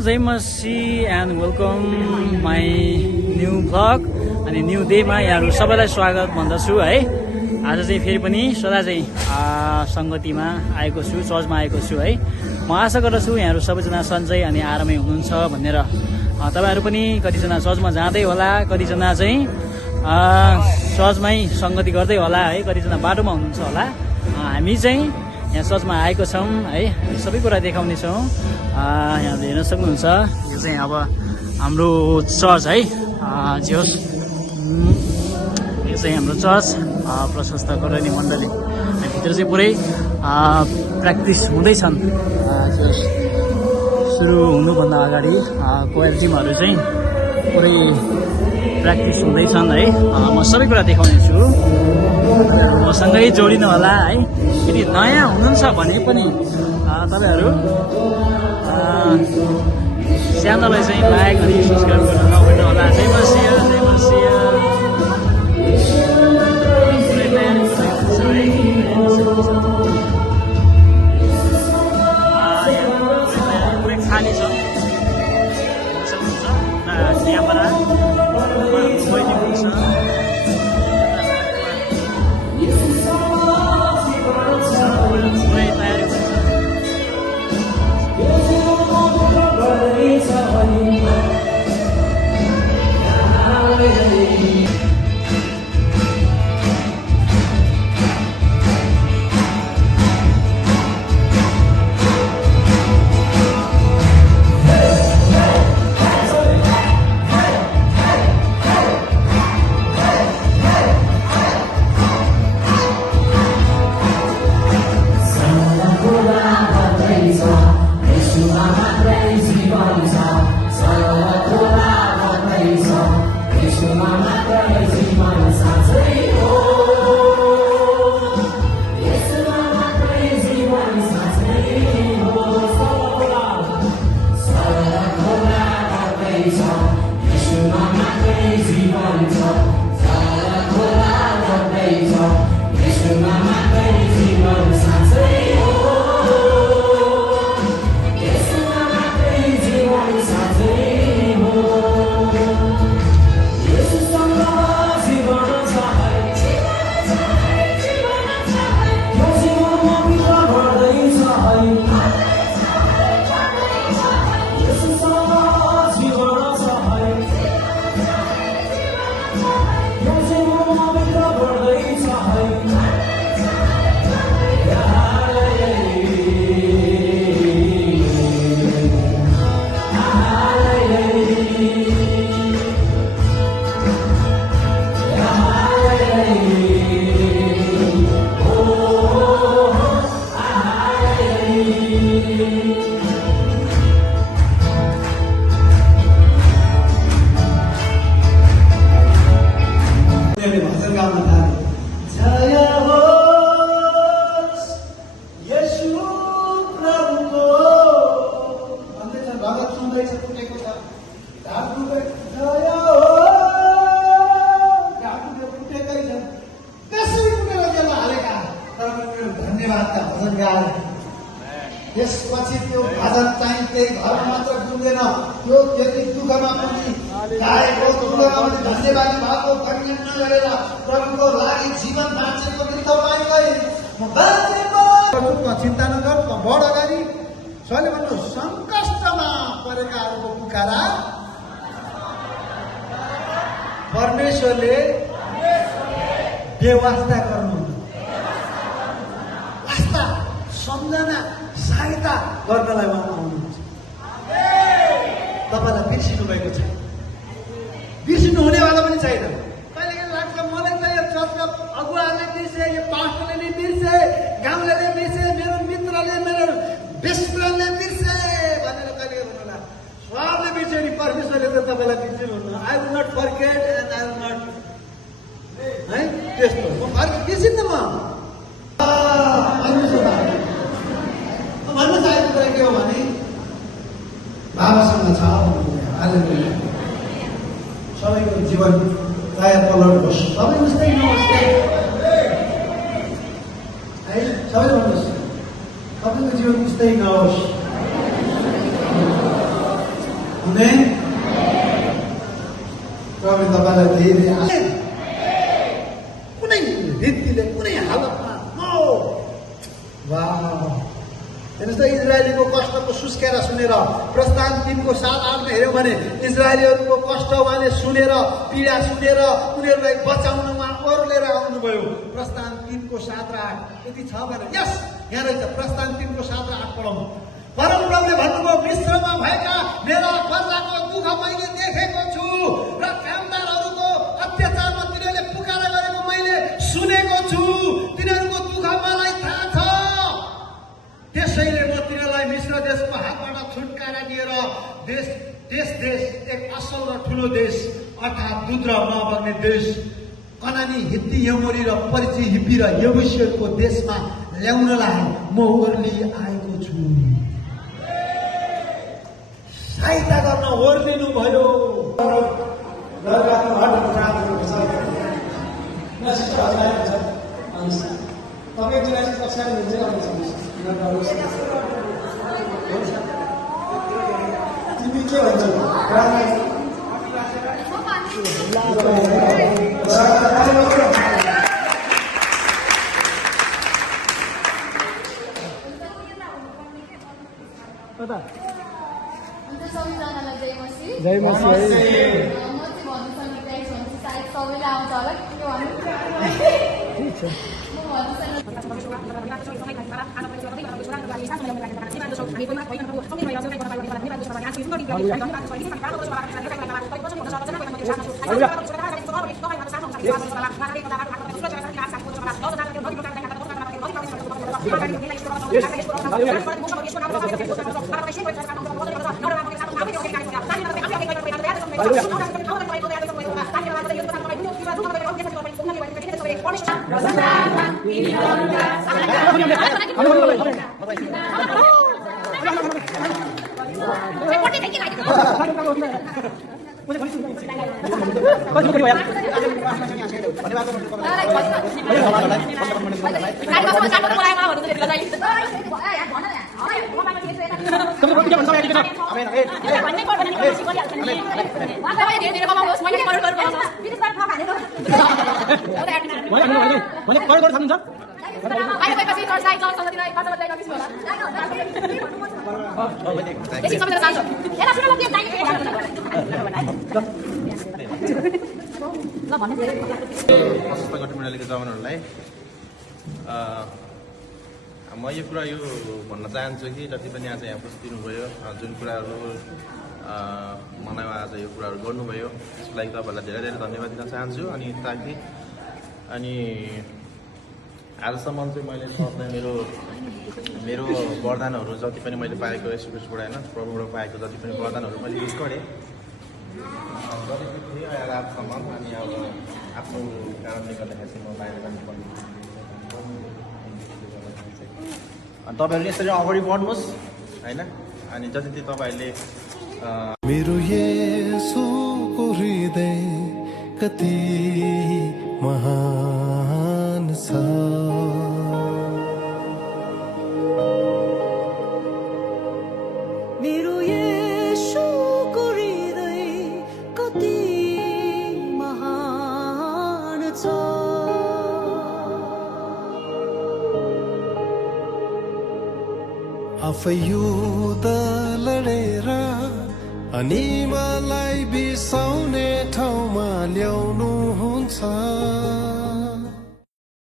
जय मसी and welcome my new vlog अनि new डेमा यहाँहरू सबैलाई स्वागत भन्दछु है। आज चाहिँ फेरि पनि सदा चाहिँ सङ्गतिमा आएको छु, चर्चमा आएको छु है। म आशा गर्दछु यहाँहरू सबैजना सन्चै अनि आरामै हुनुहुन्छ भनेर। तपाईँहरू पनि कतिजना चर्चमा जाँदै होला, कतिजना चाहिँ चर्चमै सङ्गति गर्दै होला है, कतिजना बाटोमा हुनुहुन्छ होला। हामी चाहिँ यहाँ चर्चमा आएको छौँ है, सबै कुरा देखाउनेछौँ। यहाँले हेर्न सक्नुहुन्छ यो चाहिँ अब हाम्रो चर्च है, जे होस् यो चाहिँ हाम्रो चर्च प्रशस्त गराउने मण्डली। भित्र चाहिँ पुरै प्र्याक्टिस हुँदैछन्। सुरु हुनुभन्दा अगाडि कोयल टिमहरू चाहिँ पुरै प्र्याक्टिस हुँदैछन् है। म सबै कुरा देखाउने छु, मसँगै जोडिनु होला है। यदि नयाँ हुनुहुन्छ भने पनि तपाईँहरू च्यानललाई चाहिँ लाइक अनि सब्सक्राइब गर्न नभुल्नु होला। जय मसिह, जय मसिह। पुरै खाली छ, क्यामेरा बैठी हुन्छ। पुरै तयारी हुन्छ। त्यसपछि त्यो भजन चाहिँ त्यही घरमा मात्र गुन्दैन, त्यो त्यति दुःखमा पनि गाएको, दुःखमा पनि धन्यवादी भएको कन्या नगरेर प्रभुको लागि जीवन बाँचेको पनि तपाईँलाई चिन्ता नगर, बढ अगाडि सबैले भन्नु सङ्कष्टमा परेकाहरूको पुकारा परमेश्वरले व्यवस्था गर्नु, वास्ता सम्झना सहायता गर्नलाई उहाँ आउनुहुन्छ। तपाईँलाई बिर्सिनु भएको छैन, बिर्सिनु हुनेवाला पनि छैन। कहिले लाग्छ मलाई त यो चर्चका अगुवाले बिर्से, यो पास्टरले नै बिर्से, गाउँले बिर्से, मेरो मित्रले, मेरो बेस्ट फ्रेन्डले बिर्से भनेर कहिले भन्नुहोला। सबले बिर्स्यो नि परमेश्वरले त तपाईँलाई बिर्सिनु हुन्न। I will not forget and I will not है त्यस्तो बिर्सिन्न म। भन्न चाहेको कुरा के हो भने बाबासँग छ सबैको जीवन प्रायः पलट होस्, सबै जस्तै नहोस् है, सबै भन्नुहोस् सबैको जीवन उस्तै नहोस्। तपाईँलाई धेरै कुनै रीतिले कुनै हालतमा हेर्नुहोस् त इजरायलीको कष्टको सुस्केरा सुनेर प्रस्थान 3को 7-8मा हेऱ्यौँ भने इजरायलीहरूको कष्ट उहाँले सुनेर पीडा सुनेर उनीहरूलाई बचाउनमा ओर्लेर आउनुभयो। प्रस्थान 3को 7 र 8 यति छ भने यस यहाँ रहेछ। प्रस्थान 3को 7 र 8 पढौँ। परमप्रभुले भन्नुभयो, मिस्रमा भएका मेरा प्रजाको दुःख मैले देखेको छु र कामदारहरूको अत्याचारमा तिनीहरूले पुकारा गरेको मैले सुनेको छु। तिनीहरूको दुःख मलाई थाहा छ। त्यसैले म तिनीहरूलाई मिश्र देशको हातबाट छुटकारा दिएर देश एक असल र ठुलो देश अर्थात् दुध र मह बग्ने देश कनानी, हित्ती, यमोरी र परिची, हिप्पी र यबुसीहरूको देशमा ल्याउनलाई म ओर्ली आएको छु। सहायता गर्न ओर्लिनु भयो। तिमी के भन्छौ? जय मसी। म चाहिँ भन्नु सायद सबैले आउँछ होला के भन्नु जवानहरूलाई म यो कुरा भन्न चाहन्छु कि जति पनि आज यहाँ उपस्थित हुनुभयो, जुन कुराहरू मलाई आज यो कुराहरू गर्नुभयो त्यसको लागि तपाईँहरूलाई धेरै धेरै धन्यवाद दिन चाहन्छु। अनि आजसम्म चाहिँ मैले सबलाई मेरो वरदानहरू जति पनि मैले पाएको यसबाट होइन प्रभुबाट पाएको जति पनि वरदानहरू मैले युज गरेँ आजसम्म। अनि अब आफ्नो कारणले गर्दाखेरि चाहिँ म बाहिर जानुपर्ने अनि तपाईँहरू यसरी अगाडि बढ्नुहोस् होइन। अनि जति तपाईँहरूले मेरो येशूको हृदय कति महान छ, मेरो येशूको हृदय कति महान छ। आफै युद्ध लडेर अनि मलाई बिसाउने ठाउँमा ल्याउनुहुन्छ।